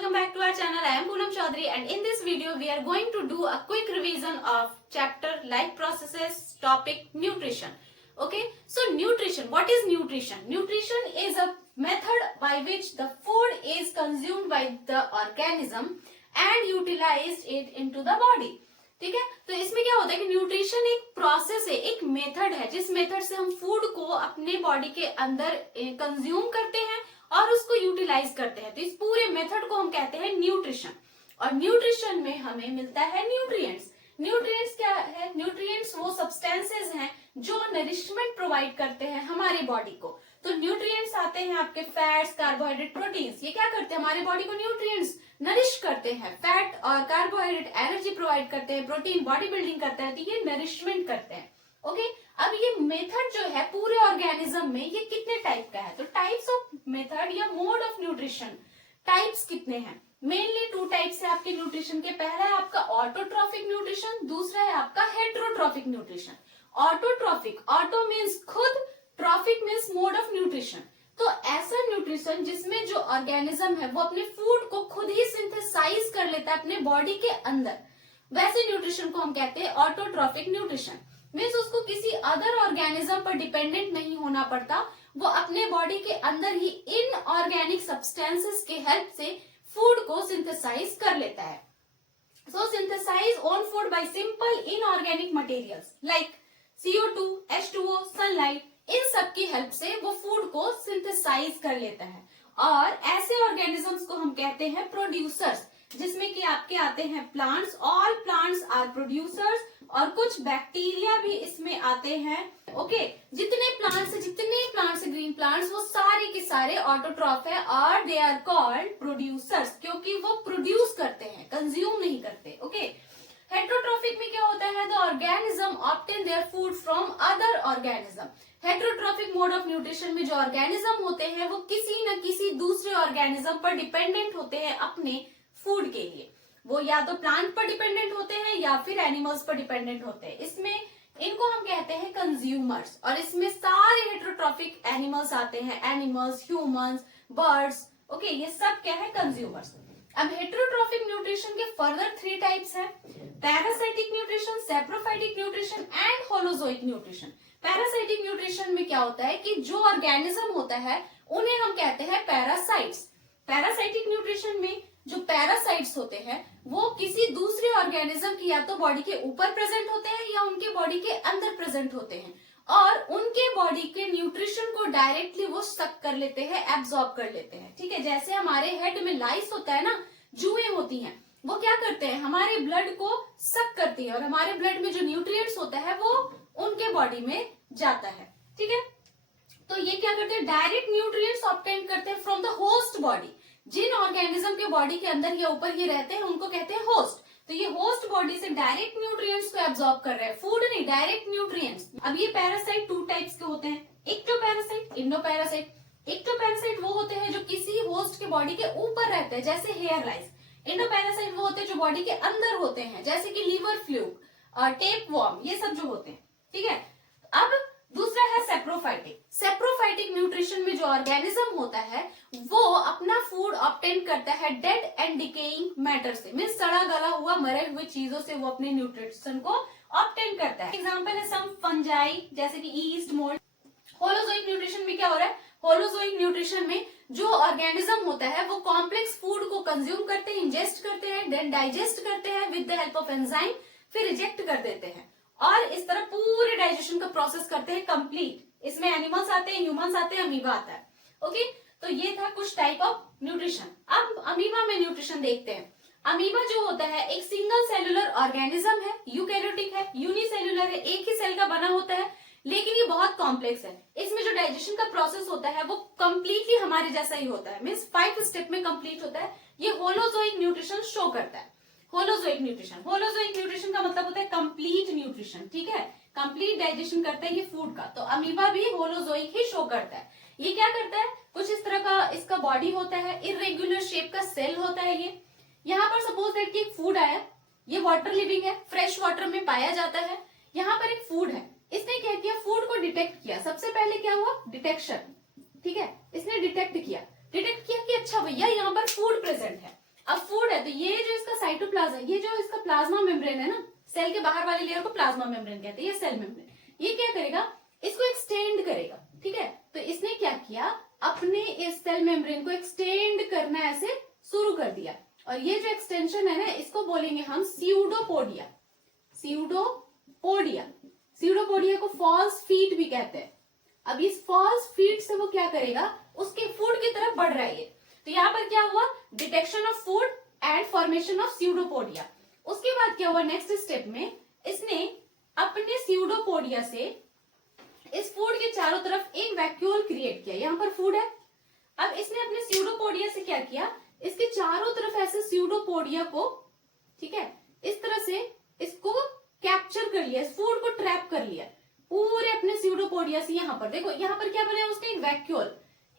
welcome back to our channel. I am Poonam Chaudhary and in this video we are going to do a quick revision of chapter life processes topic nutrition. Okay, so nutrition, what is nutrition? Nutrition is a method by which the food is consumed by the organism and utilized it into the body. ठीक है, तो इसमें क्या होता है कि nutrition एक process है, एक मेथड है जिस मेथड से हम फूड को अपने बॉडी के अंदर कंज्यूम करते हैं और उसको यूटिलाइज करते हैं। तो इस पूरे मेथड को हम कहते हैं न्यूट्रिशन। और न्यूट्रिशन में हमें मिलता है न्यूट्रिएंट्स। न्यूट्रिएंट्स क्या है? न्यूट्रिएंट्स वो सब्सटेंसेस हैं जो नरिशमेंट प्रोवाइड करते हैं हमारे बॉडी को। तो न्यूट्रिएंट्स आते हैं आपके फैट्स, कार्बोहाइड्रेट, प्रोटीन्स। ये क्या करते हैं? हमारे बॉडी को न्यूट्रिएंट्स नरिश करते हैं। फैट और कार्बोहाइड्रेट एनर्जी प्रोवाइड करते हैं, प्रोटीन बॉडी बिल्डिंग करता है, तो ये नरिशमेंट करते हैं। ओके, अब ये मेथड जो है पूरे ऑर्गेनिज्म में ये कितने टाइप का है? तो टाइप्स ऑफ मेथड या मोड ऑफ न्यूट्रिशन टाइप्स कितने हैं? मेनली टू टाइप्स है आपके न्यूट्रिशन के। पहला है आपका ऑटोट्रॉफिक न्यूट्रिशन, दूसरा है आपका heterotrophic nutrition. Autotrophic, auto means खुद, trophic means mode of nutrition. तो ऐसा न्यूट्रिशन जिसमें जो ऑर्गेनिज्म है वो अपने फूड को खुद ही सिंथेसाइज कर लेता है अपने बॉडी के अंदर, वैसे न्यूट्रिशन को हम कहते हैं ऑटोट्रॉफिक न्यूट्रिशन। मीन्स उसको किसी अदर ऑर्गेनिज्म पर डिपेंडेंट नहीं होना पड़ता, वो अपने बॉडी के अंदर ही इन ऑर्गेनिक सब्सटेंसेस के हेल्प से फूड को सिंथेसाइज कर लेता है। So synthesise own food by simple inorganic materials like CO2, H2O, sunlight, इन सब की हेल्प से वो फूड को सिंथेसाइज कर लेता है। और ऐसे ऑर्गेनिजम्स को हम कहते हैं प्रोड्यूसर्स, जिसमें कि आपके आते हैं plants. All plants are producers, और कुछ बैक्टीरिया भी इसमें आते हैं। ओके, जितने प्लांट्स ग्रीन प्लांट्स वो सारे के सारे ऑटोट्रॉफ है और दे आर कॉल्ड प्रोड्यूसर्स, क्योंकि वो प्रोड्यूस करते हैं, कंज्यूम नहीं करते। ओके, हेट्रोट्रॉफिक में क्या होता है? The organism obtain their food from other organism. Heterotrophic mode of nutrition में जो ऑर्गेनिज्म होते हैं वो किसी न किसी दूसरे ऑर्गेनिज्म पर डिपेंडेंट होते हैं अपने फूड के लिए। वो या तो प्लांट पर डिपेंडेंट होते हैं या फिर एनिमल्स पर डिपेंडेंट होते हैं। इसमें इनको हम कहते हैं कंज्यूमर्स, और इसमें सारे हेट्रोट्रॉफिक एनिमल्स आते हैं, एनिमल्स, ह्यूमंस, बर्ड्स। ओके, ये सब क्या है? कंज्यूमर्स। अब हेट्रोट्रॉफिक न्यूट्रिशन के फर्दर 3 टाइप्स हैं: parasitic nutrition, saprophytic nutrition and holozoic nutrition. Parasitic nutrition में क्या होता है कि जो ऑर्गेनिज्म होता है उन्हें हम कहते हैं पैरासाइट्स। पैरासाइटिक न्यूट्रिशन में जो पैरासाइट्स होते हैं वो किसी दूसरे ऑर्गेनिज्म की या तो बॉडी के ऊपर प्रेजेंट होते हैं या उनके बॉडी के अंदर प्रेजेंट होते हैं, और उनके बॉडी के न्यूट्रिशन को डायरेक्टली वो सक कर लेते हैं, एब्जॉर्ब कर लेते हैं। ठीक है, जैसे हमारे हेड में लाइस होता है ना, जुएं होती हैं, वो क्या करते हैं? हमारे ब्लड को सक करती है और हमारे ब्लड में जो न्यूट्रिएंट्स होता है वो उनके बॉडी में जाता है। ठीक है, तो ये क्या करते हैं? डायरेक्ट न्यूट्रिएंट्स ऑब्टेन करते हैं फ्रॉम द होस्ट बॉडी। जिन ऑर्गेनिज्म के बॉडी के अंदर या ऊपर ये रहते हैं उनको कहते हैं होस्ट। तो ये होस्ट बॉडी से डायरेक्ट न्यूट्रिएंट्स को एब्जॉर्ब कर रहे हैं, फूड नहीं, डायरेक्ट न्यूट्रिएंट्स। अब ये पैरासाइट 2 टाइप्स के होते हैं: एक्टोपैरासाइट, इंडोपैरासाइट। एक्टोपैरासाइट वो होते हैं जो किसी होस्ट के बॉडी के ऊपर रहते हैं, जैसे हेयर लाइस। इंडोपैरासाइट वो होते हैं जो बॉडी के अंदर होते हैं, जैसे कि लीवर फ्लूक और टेप वॉर्म, ये सब जो होते हैं। ठीक है, अब दूसरा है सेप्रोफाइटिक। सेप्रोफाइटिक न्यूट्रिशन में जो ऑर्गेनिज्म होता है वो अपना फूड ऑब्टेन करता है डेड एंड डिकेइंग मैटर से, मींस सड़ा गला हुआ मरे हुए चीजों से वो अपने न्यूट्रिशन को ऑब्टेन करता है। एग्जांपल है सम फंजाई, जैसे कि ईस्ट, मोल्ड। होलोजोइक न्यूट्रिशन में क्या हो रहा है? होलोजोइक न्यूट्रिशन में जो ऑर्गेनिज्म होता है वो कॉम्प्लेक्स फूड को कंज्यूम करते हैं, इंजेस्ट करते हैं, देन डाइजेस्ट करते हैं with the help of enzyme, फिर रिजेक्ट कर देते हैं और इस तरह पूरे डाइजेशन का प्रोसेस करते हैं कंप्लीट। इसमें एनिमल्स आते हैं, ह्यूमंस आते हैं, अमीबा आता है। ओके, तो ये था कुछ टाइप ऑफ न्यूट्रिशन। अब अमीबा में न्यूट्रिशन देखते हैं। अमीबा जो होता है एक सिंगल सेलुलर ऑर्गेनिज्म है, यूकैरियोटिक है, यूनिसेलुलर है, एक ही सेल का बना होता है, लेकिन ये बहुत कॉम्प्लेक्स है। इसमें जो डाइजेशन का प्रोसेस होता है वो कंप्लीटली हमारे जैसा ही होता है, मीन्स 5 स्टेप में कंप्लीट होता है। ये होलोजोइक न्यूट्रिशन शो करता है। होलोजोइक न्यूट्रिशन का मतलब होता है कंप्लीट न्यूट्रिशन। ठीक है, कंप्लीट डाइजेशन करता है ये फूड का। तो अमीबा भी होलोजोइक ही शो करता है। ये क्या करता है? कुछ इस तरह का इसका बॉडी होता है, इरेगुलर शेप का सेल होता है ये। यहाँ पर सपोज दैट कि एक फूड आया, ये वाटर लिविंग है, फ्रेश वाटर में पाया जाता है। यहाँ पर एक फूड है, इसने क्या किया? फूड को डिटेक्ट किया। सबसे पहले क्या हुआ? डिटेक्शन। ठीक है, इसने डिटेक्ट किया कि अच्छा भैया यहाँ पर फूड प्रेजेंट है। अब फूड है तो ये जो इसका साइटोप्लाज्म, ये जो इसका प्लाज्मा मेम्ब्रेन है ना, सेल के बाहर वाली लेयर को प्लाज्मा मेम्ब्रेन कहते हैं, ये सेल मेम्ब्रेन, ये क्या करेगा, इसको एक्सटेंड करेगा, ठीक है। तो इसने क्या किया, अपने इस सेल मेम्ब्रेन को एक्सटेंड करना ऐसे शुरू कर दिया, और ये जो एक्सटेंशन है ना, इसको बोलेंगे हम स्यूडोपोडिया। स्यूडोपोडिया, स्यूडोपोडिया को फॉल्स फीट भी कहते हैं। अब इस फॉल्स फीट से वो क्या करेगा, उसके फूड की तरफ बढ़ रहा है ये। तो यहाँ पर क्या हुआ, detection of food and formation of pseudopodia. उसके बाद क्या हुआ, नेक्स्ट स्टेप में इसने अपने स्यूडोपोडिया से इस फूड के चारों तरफ एक वैक्यूल क्रिएट किया। यहाँ पर फूड है, अब इसने अपने स्यूडोपोडिया से क्या किया, इसके चारों तरफ ऐसे स्यूडोपोडिया को, ठीक है, इस तरह से इसको कैप्चर कर लिया, इस फूड को ट्रैप कर लिया पूरे अपने स्यूडोपोडिया से। यहाँ पर देखो, यहाँ पर क्या बनाया उसने, एक वैक्यूल,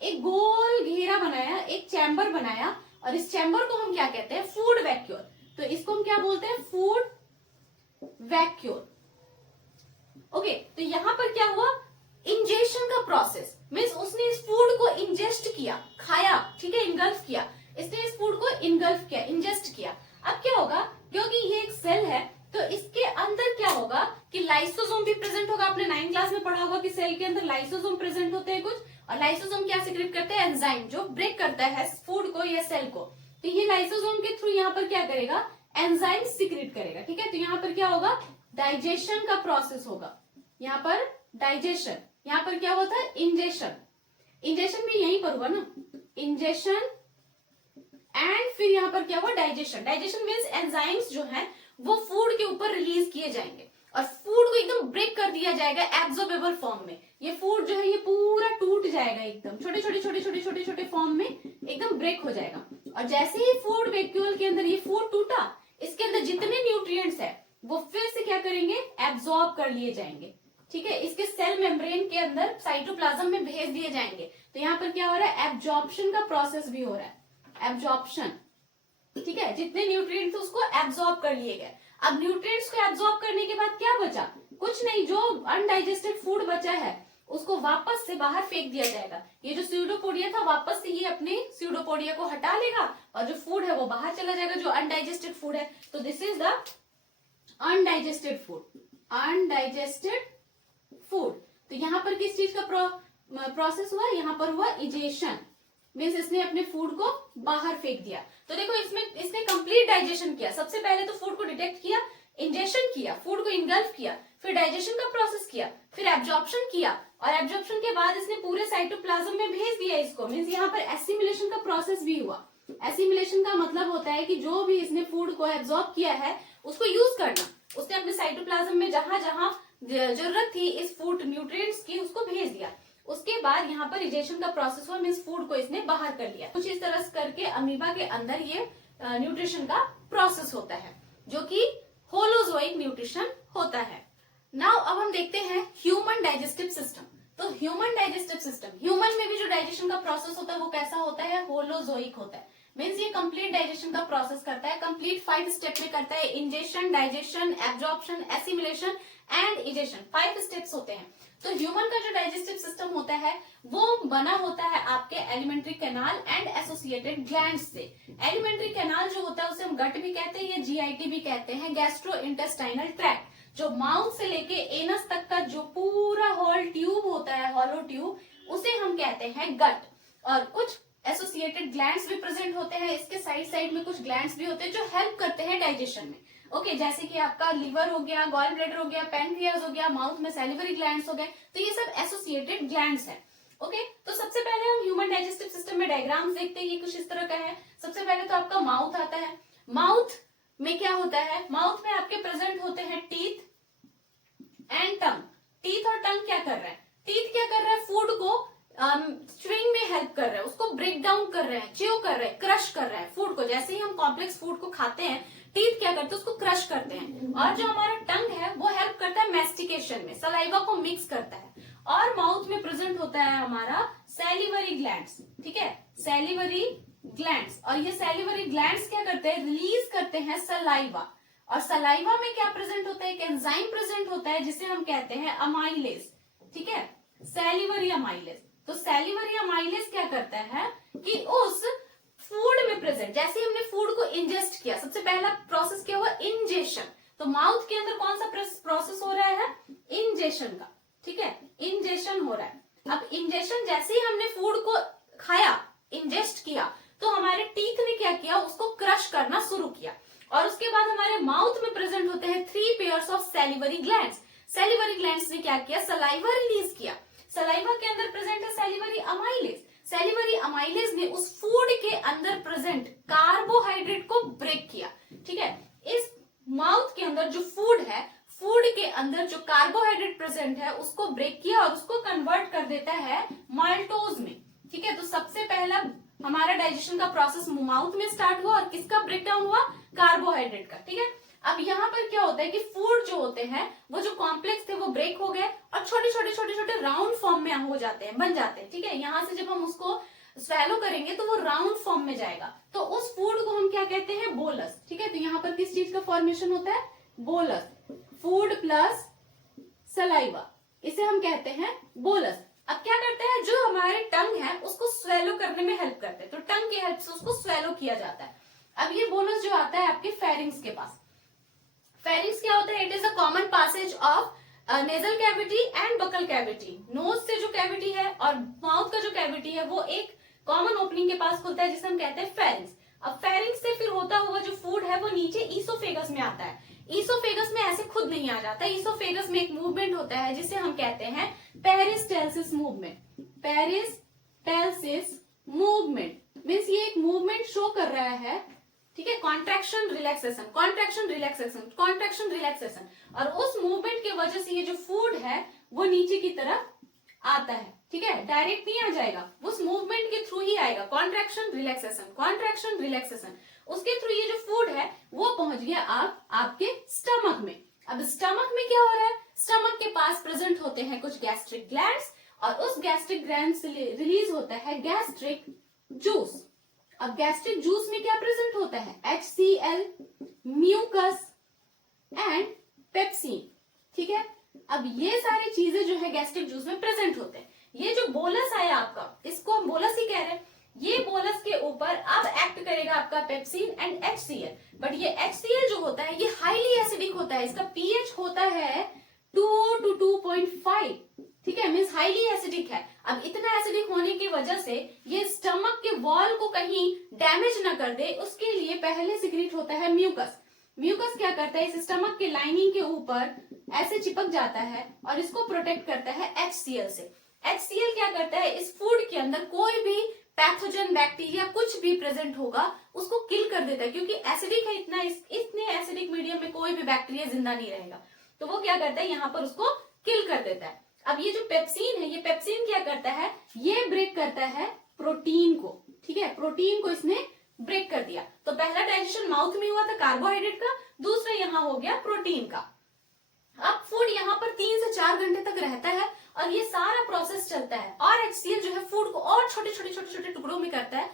एक गोल घेरा बनाया, एक चैम्बर बनाया, और इस चैम्बर को हम क्या कहते हैं, फूड वैक्यूल। तो इसको हम क्या बोलते हैं, फूड वैक्यूल। ओके, तो यहाँ पर क्या हुआ, इंजेक्शन का प्रोसेस, मीन्स उसने इस फूड को इंजेस्ट किया, खाया, ठीक है, इंगल्फ किया, इसने इस फूड को इंगल्फ किया, इंजेस्ट किया। अब क्या होगा, क्योंकि ये एक सेल है, तो इसके अंदर क्या होगा कि लाइसोसोम भी प्रेजेंट होगा। आपने 9th क्लास में पढ़ा होगा कि सेल के अंदर लाइसोसोम प्रेजेंट होते हैं कुछ, और लाइसोसोम क्या सिक्रेट करते हैं, एंजाइम, जो ब्रेक करता है फूड को या सेल को। तो ये लाइसोसोम के थ्रू यहाँ पर क्या करेगा, एंजाइम सिक्रेट करेगा, ठीक है। तो यहाँ पर क्या होगा, डाइजेशन का प्रोसेस होगा, यहाँ पर डाइजेशन, यहाँ पर क्या होता है, इंजेशन, इंजेशन भी यहीं पर हुआ ना, इंजेशन, एंड फिर यहाँ पर क्या हुआ, डाइजेशन। डाइजेशन मीन्स एंजाइम्स जो है वो फूड के ऊपर रिलीज किए जाएंगे, और फूड को एकदम ब्रेक कर दिया जाएगा एब्जॉर्बेबल फॉर्म में। ये फूड जो है ये पूरा टूट जाएगा, एकदम छोटे छोटे छोटे छोटे छोटे छोटे फॉर्म में एकदम ब्रेक हो जाएगा। और जैसे ही फूड वैक्यूल के अंदर ये फूड टूटा, इसके अंदर जितने न्यूट्रिएंट्स है वो फिर से क्या करेंगे, एब्जॉर्ब कर लिए जाएंगे, ठीक है, इसके सेल मेम्ब्रेन के अंदर साइटोप्लाज्म में भेज दिए जाएंगे। तो यहाँ पर क्या हो रहा है, एब्जॉर्प्शन का प्रोसेस भी हो रहा है, एब्जॉर्प्शन, ठीक है, जितने न्यूट्रिएंट्स उसको एब्जॉर्ब कर लिए गए। अब न्यूट्रिएंट्स को एब्जॉर्ब करने के बाद क्या बचा, कुछ नहीं, जो अनडाइजेस्टेड फूड बचा है उसको वापस से बाहर फेंक दिया जाएगा। ये जो स्यूडोपोडिया था वापस से ये अपने स्यूडोपोडिया को हटा लेगा, और जो फूड है वो बाहर चला जाएगा, जो अनडाइजेस्टेड फूड है। तो this is the undigested food, undigested food. तो यहाँ पर किस चीज का प्रोसेस हुआ, यहाँ पर हुआ इजेशन, मीन्स इसने अपने फूड को बाहर फेंक दिया। तो देखो इसमें इसने कंप्लीट डाइजेशन किया। सबसे पहले तो फूड को डिटेक्ट किया, इंजेक्शन किया, फूड को इंगल्फ किया, फिर डाइजेशन का प्रोसेस किया, फिर एब्जॉर्प्शन किया, और एब्जॉर्प्शन के बाद इसने पूरे साइटोप्लाज्म में भेज दिया इसको, मीन्स यहाँ पर एसिमिलेशन का प्रोसेस भी हुआ। एसिमिलेशन का मतलब होता है कि जो भी इसने फूड को एब्जॉर्ब किया है उसको यूज करना, उसने अपने साइटोप्लाज्म में जहां जहां जरूरत थी इस फूड न्यूट्रिएंट्स की उसको भेज दिया। उसके बाद यहाँ पर इजेशन का प्रोसेस हुआ, मीन्स फूड को इसने बाहर कर लिया। कुछ इस तरह करके अमीबा के अंदर ये न्यूट्रिशन का प्रोसेस होता है, जो कि होलोजोइक न्यूट्रिशन होता है। नाउ अब हम देखते हैं ह्यूमन डाइजेस्टिव सिस्टम। तो ह्यूमन डाइजेस्टिव सिस्टम, ह्यूमन में भी जो डाइजेशन का प्रोसेस होता है वो कैसा होता है, होलोजोइक होता है। मीन्स ये कंप्लीट डाइजेशन का प्रोसेस करता है, कंप्लीट 5 स्टेप में करता है, ingestion, digestion, absorption, assimilation and egestion, 5 steps होते हैं। तो ह्यूमन का जो डाइजेस्टिव सिस्टम होता है वो बना होता है आपके alimentary canal and associated glands से। एलिमेंट्री कैनाल जो होता है उसे हम गट भी कहते हैं या जीआईटी भी कहते हैं, गैस्ट्रो इंटेस्टाइनल ट्रैक्ट, जो माउथ से लेके एनस तक का जो पूरा होल ट्यूब होता है, हॉलो ट्यूब, उसे हम कहते हैं गट। और कुछ एसोसिएटेड ग्लैंड्स भी प्रेजेंट होते हैं, इसके साइड साइड में कुछ ग्लैंड्स भी होते हैं जो हेल्प करते हैं डाइजेशन में। ओके, जैसे कि आपका लीवर हो गया, गॉल ब्लैडर हो गया, पैनक्रियाज हो गया, माउथ में सैलिवरी ग्लैंड्स हो गए, तो ये सब एसोसिएटेड ग्लैंड्स हैं। ओके, तो सबसे पहले हम ह्यूमन डाइजेस्टिव सिस्टम में डायग्राम्स देखते हैं, ये कुछ इस तरह का है। सबसे पहले तो आपका माउथ आता है। माउथ में क्या होता है, माउथ में आपके प्रेजेंट होते हैं टीथ एंड टंग। टीथ और टंग क्या कर रहा है, टीथ क्या कर रहा है, फूड को च्यूइंग में हेल्प कर रहा है, उसको ब्रेक डाउन कर रहे हैं, च्यू कर रहे हैं, क्रश कर रहा है फूड को। जैसे ही हम कॉम्प्लेक्स फूड को खाते हैं, टीथ क्या करते हैं, उसको क्रश करते हैं, और जो हमारा टंग है वो हेल्प करता है मैस्टिकेशन में, सलाइवा को मिक्स करता है। और माउथ में प्रेजेंट होता है हमारा सैलिवरी ग्लैंड्स, ठीक है, सैलिवरी ग्लैंड्स। और ये सैलिवरी ग्लैंड्स क्या करते हैं, रिलीज करते हैं सलाइवा। और सलाइवा में क्या प्रेजेंट होता है, एक एंजाइम प्रेजेंट होता है जिसे हम कहते हैं अमाइलेज, ठीक है, सैलिवरी अमाइलेज। तो सैलिवरी अमाइलेज क्या करता है कि उस फूड में प्रेजेंट, जैसे हमने फूड को इंजेस्ट किया, सबसे पहला प्रोसेस क्या हुआ, इंजेशन। तो माउथ के अंदर कौन सा प्रोसेस हो रहा है, इंजेशन का, ठीक है, इंजेशन हो रहा है। अब इंजेशन, जैसे ही हमने फूड को खाया, इंजेस्ट किया, तो हमारे टीथ ने क्या किया, उसको क्रश करना शुरू किया, और उसके बाद हमारे माउथ में प्रेजेंट होते हैं 3 pairs of salivary glands. Salivary glands ने क्या किया, सलाइवा रिलीज किया। सलाइवा के अंदर प्रेजेंट है सैलिवरी अमाइलेज। सैलिवरी अमाइलेज ने उस फूड के अंदर प्रेजेंट कार्बोहाइड्रेट को ब्रेक किया, ठीक है। इस माउथ के अंदर जो फूड है, फूड के अंदर जो कार्बोहाइड्रेट प्रेजेंट है उसको ब्रेक किया और उसको कन्वर्ट कर देता है माल्टोज में, ठीक है। तो सबसे पहला हमारा डाइजेशन का प्रोसेस माउथ में स्टार्ट हुआ और किसका ब्रेकडाउन हुआ, कार्बोहाइड्रेट का, ठीक है। अब यहाँ पर क्या होता है कि फूड जो होते हैं वो जो कॉम्प्लेक्स थे वो ब्रेक हो गए और छोटे छोटे छोटे छोटे राउंड फॉर्म में हो जाते हैं, बन जाते हैं, ठीक है। यहाँ से जब हम उसको स्वेलो करेंगे तो वो राउंड फॉर्म में जाएगा, तो उस फूड को हम क्या कहते हैं, बोलस, ठीक है। तो यहाँ पर किस चीज का फॉर्मेशन होता है, बोलस, फूड प्लस सलाइवा, इसे हम कहते हैं बोलस। अब क्या करते हैं, जो हमारे टंग है उसको स्वेलो करने में हेल्प करते हैं, तो टंग की हेल्प से उसको स्वेलो किया जाता है। अब ये बोलस जो आता है आपके फेरिंग्स के पास। फेरिंग्स क्या होता है, it is a common passage of nasal cavity and buccal cavity. Nose से जो कैविटी है और माउथ का जो कैविटी है वो एक कॉमन ओपनिंग के पास खुलता है जिसे हम कहते हैं फेरिंग्स। अब फेरिंग्स से फिर होता हुआ जो फूड है वो नीचे ईसोफेगस में आता है। ईसोफेगस में ऐसे खुद नहीं आ जाता, ईसोफेगस में एक मूवमेंट होता है जिसे हम कहते हैं peristalsis movement. Peristalsis movement means ये एक मूवमेंट शो कर रहा है, ठीक है, contraction relaxation, contraction relaxation, contraction relaxation, और उस मूवमेंट की वजह से ये जो फूड है वो नीचे की तरफ आता है, ठीक है, डायरेक्ट नहीं आ जाएगा, उस मूवमेंट के थ्रू ही आएगा, कॉन्ट्रैक्शन रिलैक्सेशन, कॉन्ट्रैक्शन रिलैक्सेशन, उसके थ्रू ये जो फूड है वो पहुंच गया आपके स्टमक में। अब स्टमक में क्या हो रहा है, स्टमक के पास प्रेजेंट होते हैं कुछ गैस्ट्रिक ग्लैंड्स और उस गैस्ट्रिक ग्लैंड से रिलीज होता है गैस्ट्रिक जूस। अब गैस्ट्रिक जूस में क्या प्रेजेंट होता है, HCl, म्यूकस एंड पेप्सिन, ठीक है। अब ये सारी चीजें जो है गैस्ट्रिक जूस में प्रेजेंट होते हैं। ये जो बोलस आया आपका, इसको हम बोलस ही कह रहे हैं, ये बोलस के ऊपर अब एक्ट करेगा आपका पेप्सिन एंड HCl, बट ये HCl जो होता है ये हाईली एसिडिक होता है, इसका pH होता है 2 to 2.5, ठीक है, मीन्स हाईली एसिडिक है। अब इतना एसिडिक होने की वजह से ये स्टमक के वॉल को कहीं डैमेज ना कर दे, उसके लिए पहले सिक्रीट होता है म्यूकस। म्यूकस क्या करता है, इस स्टमक के लाइनिंग के ऊपर ऐसे चिपक जाता है और इसको प्रोटेक्ट करता है HCl से। HCl क्या करता है, इस फूड के अंदर कोई भी पैथोजन बैक्टीरिया कुछ भी प्रेजेंट होगा उसको किल कर देता है, क्योंकि एसिडिक है इतना, इतने एसिडिक मीडियम में कोई भी बैक्टीरिया जिंदा नहीं रहेगा, तो वो क्या करता है यहाँ पर उसको किल कर देता है। अब ये जो पेप्सिन है, ये पेप्सिन क्या करता है, ये ब्रेक करता है प्रोटीन को, ठीक है, प्रोटीन को इसने ब्रेक कर दिया। तो पहला डाइजेशन माउथ में हुआ था कार्बोहाइड्रेट का, दूसरा यहाँ हो गया प्रोटीन का। अब फूड यहाँ पर 3 से 4 घंटे तक रहता है और ये सारा प्रोसेस चलता है और HCl जो है फूड को और छोटे छोटे छोटे छोटे टुकड़ों में करता है,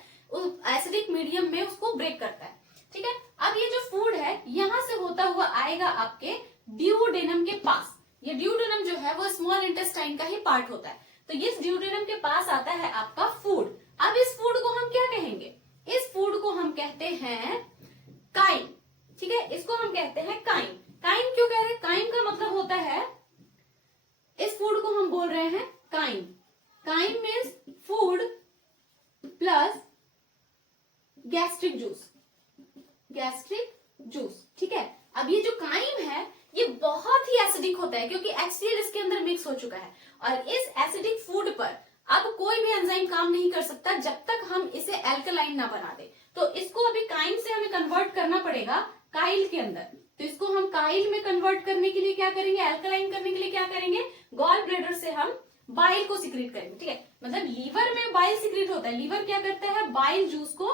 एसिडिक मीडियम में उसको ब्रेक करता है, ठीक है। अब ये जो फूड है यहाँ से होता हुआ आएगा आपके ड्यूडेनम के पास। ये ड्यूडेनम जो है वो स्मॉल इंटेस्टाइन का ही पार्ट होता है, तो इस ड्यूडेनम के पास आता है आपका फूड। अब इस फूड को हम क्या कहेंगे, इस फूड को हम कहते हैं काइन, ठीक है, इसको हम कहते हैं काइन। काइन क्यों कह रहे हैं, काइन का मतलब होता है, इस फूड को हम बोल रहे हैं chyme. Chyme means food plus gastric juice, gastric juice, ठीक है। अब ये जो काइन है ये बहुत ही एसिडिक होता है क्योंकि HCl इसके अंदर मिक्स हो चुका है, और इस एसिडिक फूड पर अब कोई भी एंजाइम काम नहीं कर सकता जब तक हम इसे एल्कलाइन ना बना दे। तो इसको अभी काइन से हमें कन्वर्ट करना पड़ेगा काइल के अंदर। तो इसको हम काइल में कन्वर्ट करने के लिए क्या करेंगे, एल्कलाइन करने के लिए क्या करेंगे, गॉल ब्लैडर से हम बाइल को सिक्रीट करेंगे, ठीक है। मतलब लीवर में बाइल सिक्रीट होता है, लीवर क्या करता है, बाइल जूस को,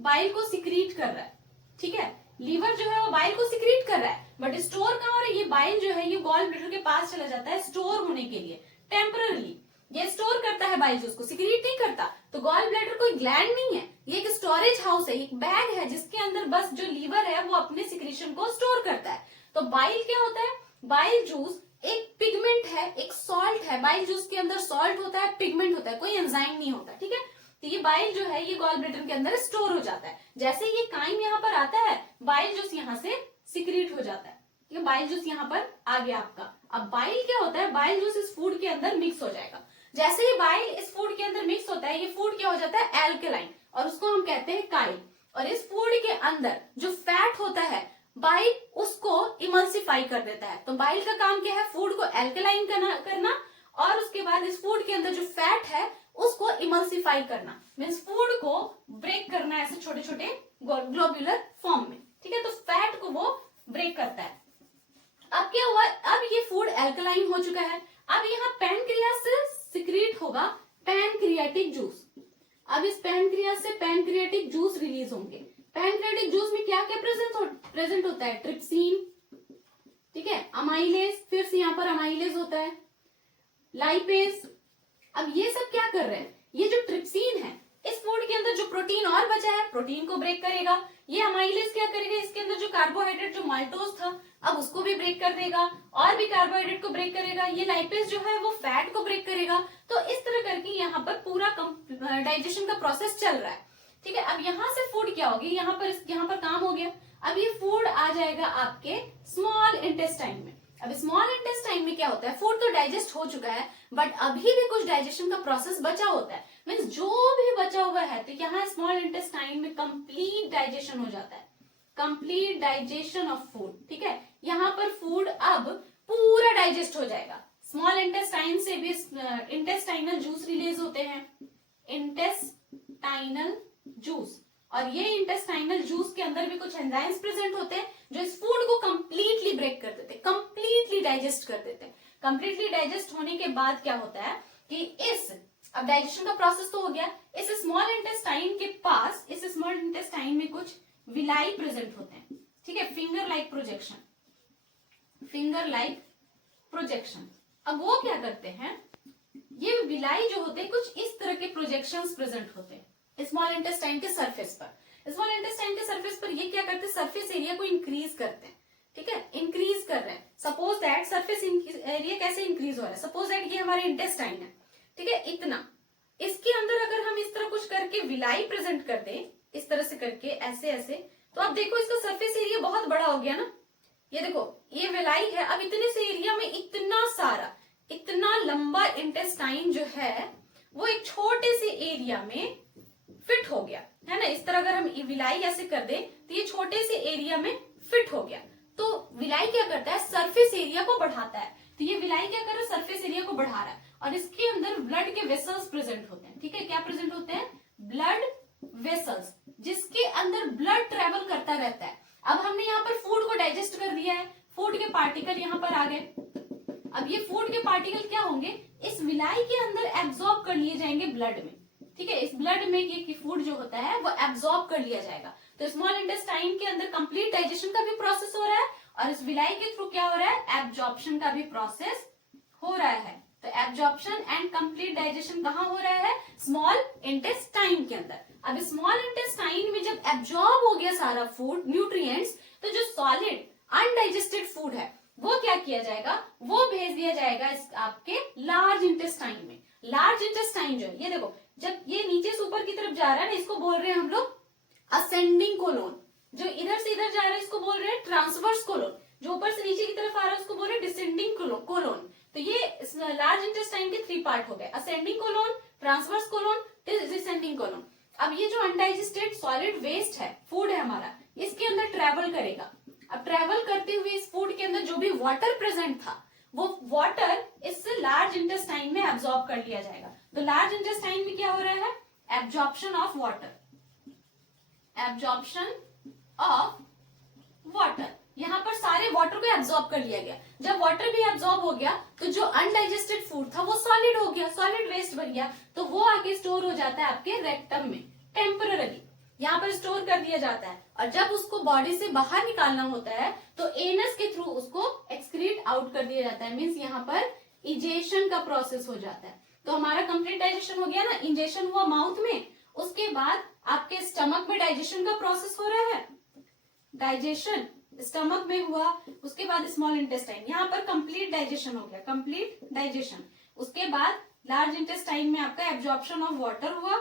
बाइल को सिक्रीट कर रहा है, ठीक है। लीवर जो है वो बाइल को सिक्रीट कर रहा है, बट स्टोर कहाँ हो रहा है, ये बाइल जो है ये गॉल ब्लैडर के पास चला जाता है स्टोर होने के लिए टेम्पररी। ये स्टोर करता है बाइल जूस को, सिक्रीट नहीं करता। तो गॉल ब्लैडर कोई ग्लैंड नहीं है, ये एक स्टोरेज हाउस है, एक बैग है जिसके अंदर बस जो लीवर है वो अपने सिक्रीशन को स्टोर करता है। तो बाइल क्या होता है, बाइल जूस एक पिगमेंट है, एक सॉल्ट है, बाइल जूस के अंदर सॉल्ट होता है, पिगमेंट होता है, कोई एंजाइम नहीं होता, ठीक है। तो ये बाइल जो है ये गॉल ब्लैडर के अंदर स्टोर हो जाता है। जैसे ये काइम यहाँ पर आता है, बाइल जूस यहाँ से सिक्रीट हो जाता है। ठीक है, बाइल जूस यहाँ पर आ गया आपका। अब बाइल क्या होता है, बाइल जूस इस फूड के अंदर मिक्स हो जाएगा। जैसे ही बाइल इस फूड के अंदर मिक्स होता है, ये फूड क्या हो जाता है, एल्कलाइन, और उसको हम कहते हैं काइल। और इस फूड के अंदर जो फैट होता है, बाइल उसको इमल्सिफाई कर देता है। तो बाइल का काम क्या है, फूड को एल्कलाइन करना और उसके बाद इस फूड के अंदर जो फैट है उसको इमल्सिफाई करना, मीन्स फूड को ब्रेक करना ऐसे छोटे छोटे ग्लोब्यूलर फॉर्म में। ठीक है, तो फैट को वो ब्रेक करता है। अब क्या हुआ, अब ये फूड एल्कलाइन हो चुका है। अब यहाँ पैनक्रियास से सिक्रीट होगा पैनक्रियाटिक जूस। अब इस पैनक्रियास से पैनक्रियाटिक जूस रिलीज होंगे। पैनक्रियाटिक जूस में क्या क्या प्रेजेंट होता है, ट्रिप्सिन, ठीक है, अमाइलेज, फिर से यहाँ पर अमाइलेज होता है, लाइपेज। अब ये सब क्या कर रहे हैं, ये जो ट्रिप्सिन है इस फूड के अंदर जो प्रोटीन और बचा है, प्रोटीन को ब्रेक करेगा। ये अमाइलेज क्या करेगा, इसके अंदर जो कार्बोहाइड्रेट जो माल्टोज था अब उसको भी ब्रेक कर देगा और भी कार्बोहाइड्रेट को ब्रेक करेगा। ये लाइपेज जो है वो फैट को ब्रेक करेगा। तो इस तरह करके यहाँ पर पूरा डाइजेशन का प्रोसेस चल रहा है। ठीक है, अब यहाँ से फूड क्या होगी, यहाँ पर काम हो गया। अब ये फूड आ जाएगा आपके स्मॉल इंटेस्टाइन में। अब स्मॉल इंटेस्टाइन में क्या होता है, फूड तो डाइजेस्ट हो चुका है बट अभी भी कुछ डाइजेशन का प्रोसेस बचा होता है, मीन्स जो भी बचा हुआ है। तो यहाँ स्मॉल इंटेस्टाइन में कंप्लीट डाइजेशन हो जाता है, कंप्लीट डाइजेशन ऑफ फूड। ठीक है, यहाँ पर फूड अब पूरा डाइजेस्ट हो जाएगा। स्मॉल इंटेस्टाइन से भी इंटेस्टाइनल जूस रिलीज होते हैं, इंटेस्टाइनल जूस। और ये इंटेस्टाइनल जूस के अंदर भी कुछ एंजाइम्स प्रेजेंट होते हैं जो इस फूड को कंप्लीटली ब्रेक कर देते हैं, कंप्लीटली डाइजेस्ट कर देते हैं। कंप्लीटली डाइजेस्ट होने के बाद क्या होता है कि अब डाइजेशन का प्रोसेस तो हो गया, इस स्मॉल इंटेस्टाइन के पास, इस स्मॉल इंटेस्टाइन में कुछ विलाई प्रेजेंट होते हैं। ठीक है, finger like projection, finger like projection. अब वो क्या करते हैं, ये विलाई जो होते हैं कुछ इस तरह के प्रोजेक्शंस प्रेजेंट होते हैं स्मॉल इंटेस्टाइन के सरफेस पर। स्मॉल इंटेस्टाइन के सरफेस पर ये क्या करते हैं, सरफेस एरिया को इंक्रीज करते हैं। ठीक है, इंक्रीज कर रहे हैं। सपोज दैट सरफेस एरिया कैसे इंक्रीज हो रहा है, सपोज दैट ये हमारे इंटेस्टाइन है, ठीक है, इतना, इसके अंदर अगर हम इस तरह कुछ करके विलाई प्रेजेंट कर दें, इस तरह से करके ऐसे ऐसे, तो आप देखो इसका सरफेस एरिया बहुत बड़ा हो गया ना। ये देखो ये विलाई है, अब इतने से एरिया में इतना सारा, इतना लंबा इंटेस्टाइन जो है वो एक छोटे से एरिया में फिट हो गया है ना। इस तरह अगर हम विलाई ऐसे कर दें तो ये छोटे से एरिया में फिट हो गया। तो विलाई क्या करता है, सरफेस एरिया को बढ़ाता है। तो ये विलाई क्या कर रहा है, सरफेस एरिया को बढ़ा रहा है और इसके अंदर ब्लड के वेसल्स प्रेजेंट होते हैं। ठीक है, क्या प्रेजेंट होते हैं, ब्लड वेसल्स, जिसके अंदर ब्लड ट्रेवल करता रहता है। अब हमने यहाँ पर फूड को डाइजेस्ट कर दिया है, फूड के पार्टिकल यहाँ पर आ गए। अब ये फूड के पार्टिकल क्या होंगे, इस विलाई के अंदर एब्जॉर्ब कर लिए जाएंगे ब्लड में। ठीक है, इस ब्लड में ये फूड जो होता है वो एब्जॉर्ब कर लिया जाएगा। तो स्मॉल इंटेस्टाइन के अंदर कंप्लीट डाइजेशन का भी प्रोसेस हो रहा है और इस विलाई के थ्रू क्या हो रहा है, एब्जॉर्प्शन का भी प्रोसेस हो रहा है। तो एब्जॉर्प्शन एंड कंप्लीट डाइजेशन कहाँ हो रहा है, स्मॉल इंटेस्टाइन के अंदर। अब स्मॉल इंटेस्टाइन में जब एब्जॉर्ब हो गया सारा फूड, न्यूट्रिएंट्स, तो जो सॉलिड अनडाइजेस्टेड फूड है वो क्या किया जाएगा, वो भेज दिया जाएगा इस आपके लार्ज इंटेस्टाइन में। लार्ज इंटेस्टाइन जो ये देखो, जब ये नीचे से ऊपर की तरफ जा रहा है ना, इसको बोल रहे हैं हम लोग असेंडिंग कोलोन। जो इधर से इधर जा रहा है इसको बोल रहे हैं ट्रांसवर्स कोलोन। जो ऊपर से नीचे की तरफ आ रहा है उसको बोल रहे हैं डिसेंडिंग कोलोन। तो ये लार्ज इंटेस्टाइन के 3 पार्ट हो गए, ascending colon, transverse colon, descending colon. अब ये जो अनडाइजेस्टेड सॉलिड वेस्ट है, फूड है हमारा, इसके अंदर ट्रेवल करेगा। अब ट्रेवल करते हुए इस फूड के अंदर जो भी वाटर प्रेजेंट था वो वाटर इससे लार्ज इंटेस्टाइन में एब्जॉर्ब कर लिया जाएगा। तो लार्ज इंटेस्टाइन में क्या हो रहा है, absorption of water, absorption of water. यहाँ पर सारे वाटर को एब्जॉर्ब कर लिया गया। जब वाटर भी एब्जॉर्ब हो गया तो जो अनडाइजेस्टेड फूड था वो सॉलिड हो गया, सॉलिड वेस्ट बन गया। तो वो आगे स्टोर हो जाता है आपके रेक्टम में, टेम्पररी यहाँ पर स्टोर कर दिया जाता है। और जब उसको बॉडी से बाहर निकालना होता है तो एनस के थ्रू उसको एक्सक्रीट आउट कर दिया जाता है, मीन्स यहाँ पर इजेशन का प्रोसेस हो जाता है। तो हमारा कंप्लीट डाइजेशन हो गया ना, इंजेशन हुआ माउथ में, उसके बाद आपके स्टमक में डाइजेशन का प्रोसेस हो रहा है, डाइजेशन स्टमक में हुआ, उसके बाद स्मॉल इंटेस्टाइन, यहाँ पर कंप्लीट डाइजेशन हो गया, कंप्लीट डाइजेशन। उसके बाद लार्ज इंटेस्टाइन में आपका एब्जॉर्प्शन ऑफ वाटर हुआ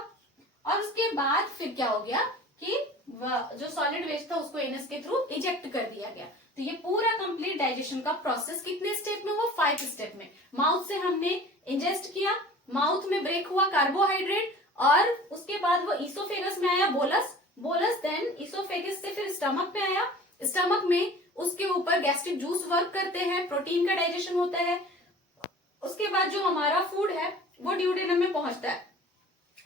और उसके बाद फिर क्या हो गया कि जो सॉलिड वेस्ट था उसको एनएस के थ्रू इजेक्ट कर दिया गया। तो ये पूरा कंप्लीट डाइजेशन का प्रोसेस कितने स्टेप में हुआ? 5 स्टेप में। माउथ से हमने इंजेस्ट किया, माउथ में ब्रेक हुआ कार्बोहाइड्रेट, और उसके बाद वो ईसोफेगस में आया बोलस, बोलस देन ईसोफेगस से फिर स्टमक में आया, स्टमक में उसके ऊपर गैस्ट्रिक जूस वर्क करते हैं, प्रोटीन का डाइजेशन होता है। उसके बाद जो हमारा फूड है वो ड्यूडेनम में पहुंचता है।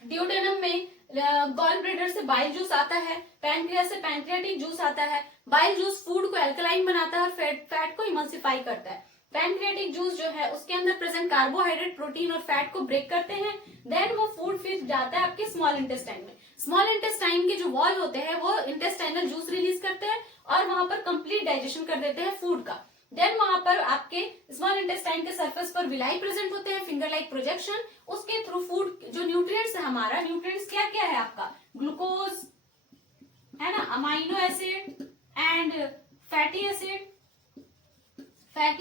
ड्यूडेनम में गॉल ब्लेडर से बाइल जूस आता है, पैनक्रियास से पैनक्रियाटिक जूस आता है। बाइल जूस फूड को एल्कलाइन बनाता है और फैट को इमल्सिफाई करता है। पैनक्रियाटिक जूस जो है उसके अंदर प्रेजेंट कार्बोहाइड्रेट, प्रोटीन और फैट को ब्रेक करते हैं। देन वो फूड फिर जाता है आपके स्मॉल इंटेस्टाइन में। स्मॉल इंटेस्टाइन के जो वॉल होते हैं वो इंटेस्टाइनल जूस रिलीज करते हैं और वहां पर कंप्लीट डाइजेशन कर देते हैं फूड का। देन वहां पर आपके स्मॉल इंटेस्टाइन के सरफेस पर विलाई प्रेजेंट होते हैं, फिंगर लाइक प्रोजेक्शन। उसके थ्रू फूड जो न्यूट्रिएंट्स है हमारा, न्यूट्रिएंट्स क्या क्या है आपका? ग्लूकोज है ना, amino acid and fatty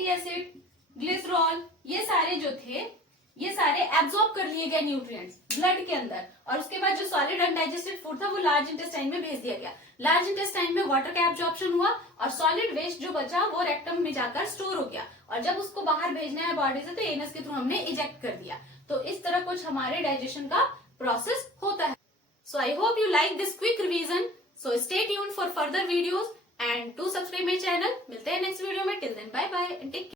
acid, glycerol, ये सारे जो थे ये सारे एब्जॉर्ब कर लिए गए न्यूट्रिएंट्स ब्लड के अंदर। और उसके बाद जो सॉलिड अनडाइजेस्टेड फूड था वो लार्ज इंटेस्टाइन में भेज दिया गया। लार्ज इंटेस्टाइन में वाटर का एब्जॉर्प्शन हुआ और सॉलिड वेस्ट जो बचा वो रेक्टम में जाकर स्टोर हो गया। और जब उसको बाहर भेजना है बॉडी से तो एनस के थ्रू हमने इजेक्ट कर दिया। तो इस तरह कुछ हमारे डाइजेशन का प्रोसेस होता है। So I hope you like this quick revision. So stay tuned for further videos and to subscribe my channel. मिलते हैं नेक्स्ट वीडियो में। Till then bye bye and take care.